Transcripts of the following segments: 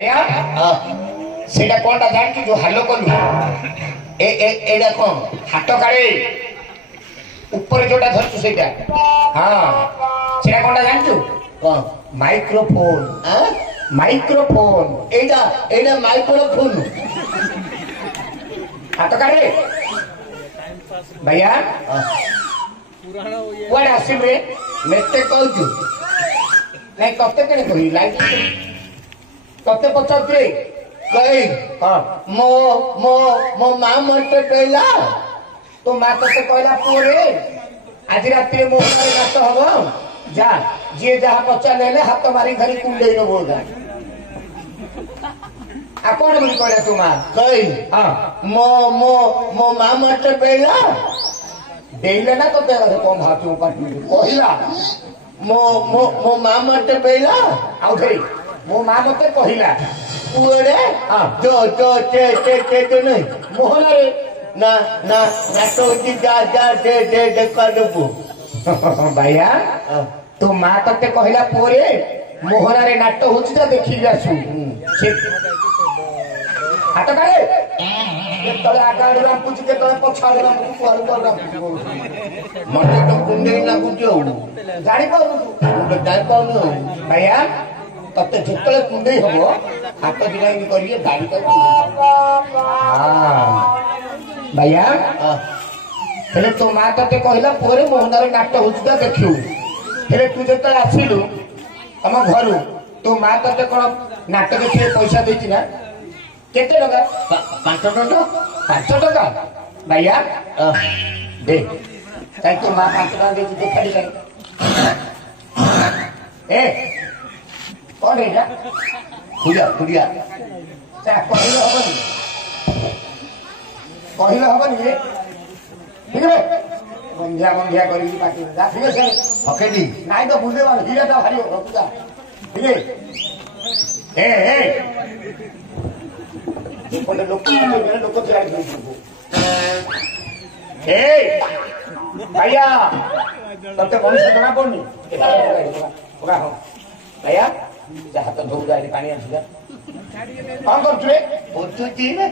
सेटा कोनटा जानकी जो हालो कलु ए ए एडा कोन हाथ काळे ऊपर जोटा धरछु सेटा हां सेटा कोनटा जानछु कोन माइक्रोफोन हां माइक्रोफोन एडा एडा माइक्रोफोन हाथ काळे भैया पुराना हो ये वाडा आसिबे मेते कहू नहीं कते केने कहि लाइट कते पचाउत्रे कई हां मो मो मो मां मते कहला तो मां कते कहला पूरे आज रात रे मो नाच हबो जा जे जहा पचा लेले हाथ मारी घरी कुंडे न बोलगा आ कोन बोली कहला तू मां कई हां मो मो मो मां मते कहला देले ना तो तेरा कोन हाथों काटी कहला मो मो मो मां मते कहला आउ गई मो मां मते कहला पूरे हां जो ते नहीं मोहन रे ना ना ना तो जी जा जा दे करबो भैया तो मां तते कहला पूरे मोहन रे नाटो होची जा देखि जासु से हाथ काळे केतले आगाडी राम पूछ केतले पछाडी राम कुआर कर राम मते तो कुंडे ना कुजो जानि पाउ तो जानि पाउ भैया तते जेतले कुंडे हबो हाथ दिलाइ करिए गाड़ी कर हां भैया हेले तो मां तते कहला पूरे मोहन रे नाटो होची जा देखिउ हेले तू जेतले आसिलु हम घरु तो मां तते कोन नाटक देखि पैसा देछि ना केते टका 5 टका भैया दे ताई तो मां 5 टका देछि देखाडी कर ए कोन है जा खुदिया ता कहिलो हबनी रे ठीक है बंधिया करी पाटी जा ठीक है हकेडी नाइ तो बुझे वाला हीरा ता भारी होता ठीक है ए कोने लोक चलाई ए भैया तते मनुष्य जना पड़नी ओका हो भैया जहा तो धो जाई पानी आछिला कौन करछुरे ओतु जी रे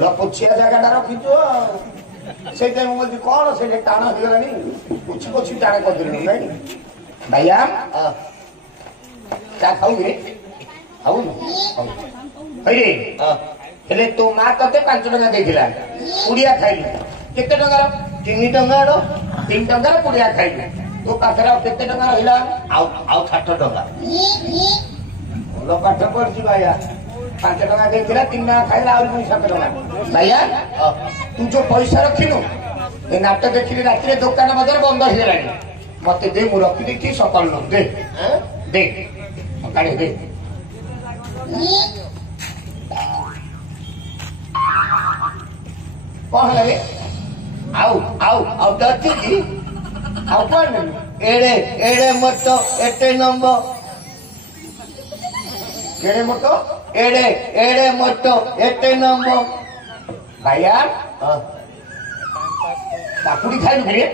लपछिया जगह रखितो से टाइम बोलती कौन से टाण हिगलानी कुछ टाण कर दिलु नहीं भैया चा खाऊ रे खाऊ अरे हेले तो मां तते 5 टका देथिला पुडिया खाइली केते टका 3 टका रो 3 टका पुडिया खाइली तो पाखरा केते टका हिला आउ 60 टका लो पाठ पड़छि भैया 5 टका देथिला 3 टका खाइला और 7 टका भैया तू जो पैसा रखिनु ए नाटक देखिली रात रे दुकान बाजार बंद हो गेलानी मते दे मु रखि देखि सकाळ न दे दे काढे दे कौन लगे आओ दत्ती जी आओ कौन एड़े मोटो एटे नंबर केड़े मोटो एड़े मोटो एटे नंबर भैया काकुड़ी खाइलु रे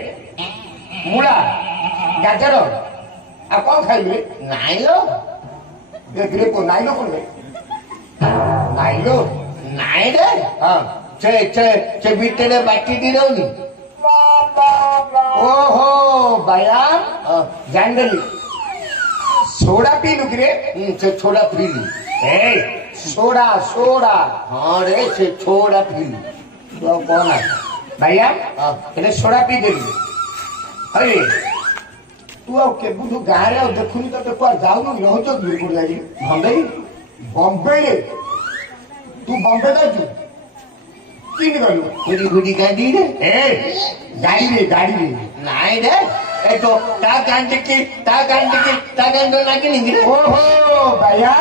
मूला गाजर आ कौन खाइलु नाइलो देख को नाइलो कोन रे नाइलो नाइ रे हां चे बीटेले बाटी दी रहनी ओहो भैया जानली सोडा पीलु रे से छोड़ा पीलु ए सोडा हां रे से छोड़ा पीलु तो कौन है भैया एने सोडा पी देली अरे तू आ के बुधु गारे आ देखुनी तो को जाऊ न हो तो बिल्कुल लागी बॉम्बे तू बॉम्बे जाजू किन गलु गुडी गाड़ी रे ए गाड़ी रे नाइ रे ए तो ता गांड लागी नहीं रे ओहो भैया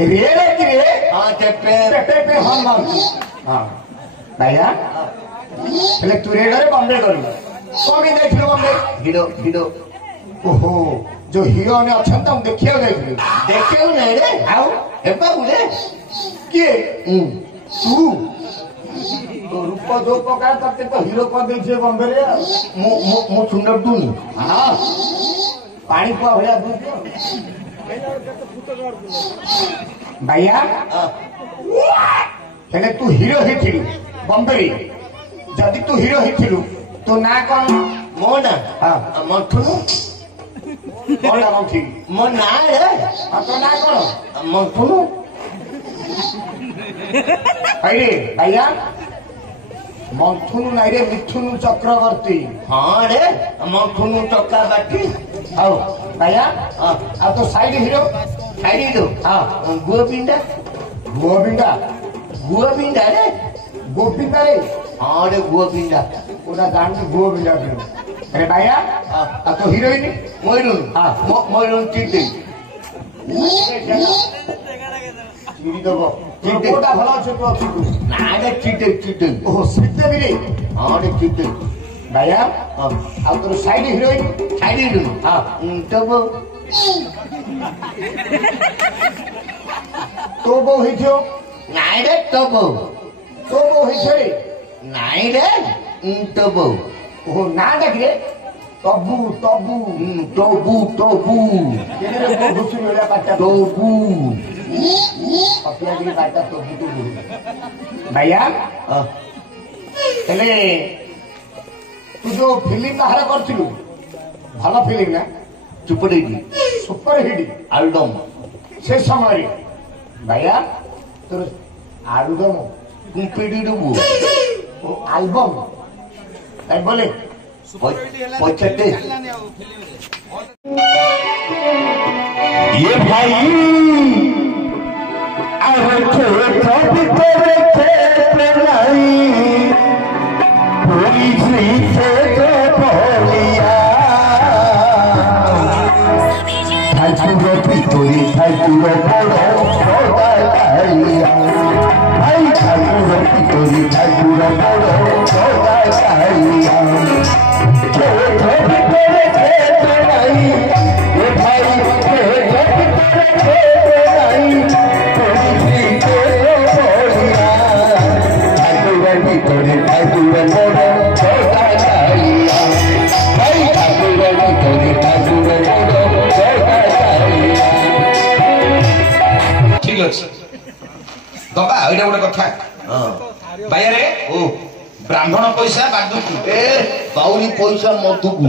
रे हां पे हम हां भैया ले तू रे बॉम्बे गलु कोमी देखिलो बॉम्बे हीरो ओहो जो हीरो ने अछन त देखियो देखियो नहीं रे आउ ए बाबू रे के तू तो रूप जो प्रकार करते तो हीरो कर दे बॉम्बे रे मो सुंदर दूनी हां पानी को भैया दूध भैया हेले तू हीरो हिथिलु बॉम्बे जदि तू हीरो हिथिलु तो ना कौन मो ना हां मठुनु कौन ना मठी मो ना रे तो ना कौन मठुनु अरे भैया मठुनु नाही रे मिथुनु चक्रवर्ती हां रे मठुनु चक्रवर्ती आओ भैया आ तो साइड हीरो हां गोविंदा गोविंदा गोविंदा रे गोविंदा रे हाँ रे गोविंदा पूरा गान में गोविंदा अरे भैया आ तो हीरोइन मोइनुन हाँ मोइनुन चिट्टी चिड़ी दबो कोटा भला छै तो अछि ना रे चिट्टी चिट्टी ओ सिद्धे भी रे हाँ रे चिट्टी भैया आ तो साइड हीरोइन हाँ तब तो वो ही थियो नाइ रे तब तो वो ही थे नाइ रे तब ओ ना देख रे तबू तबू तबू तबू केने को घुसी मेला काटा तबू पतिया की काटा तबू तबू भैया हेले तू जो फिल्म बाहर करथिलु भलो फिल्म ना सुपर हिट एल्बम से समय भैया तोर एल्बम कुंपेडी डुबू ओ एल्बम काय बोले पछते ये भाई अरे छोटे तेरे खेत नहीं पूरी श्री से बोलिया ठाकुर पितोरी ठाकुर बड़ो सोदा कालिया भाई ठाकुर पितोरी ठाकुर बड़ो सोदा कालिया छोटे तेरे खेत नहीं ये भाई छोटे तेरे खेत नहीं पूरी श्री से बोलिया ठाकुर पितोरी ठाकुर बड़ो सोदा कालिया भाई ठाकुर पितोरी ठाकुर बड़ो सोदा ठीक अच्छे दबा एटा गोटे कथा भाई रे ओ ब्राह्मण पैसा बादुकु ए बाउरी पैसा मधुकु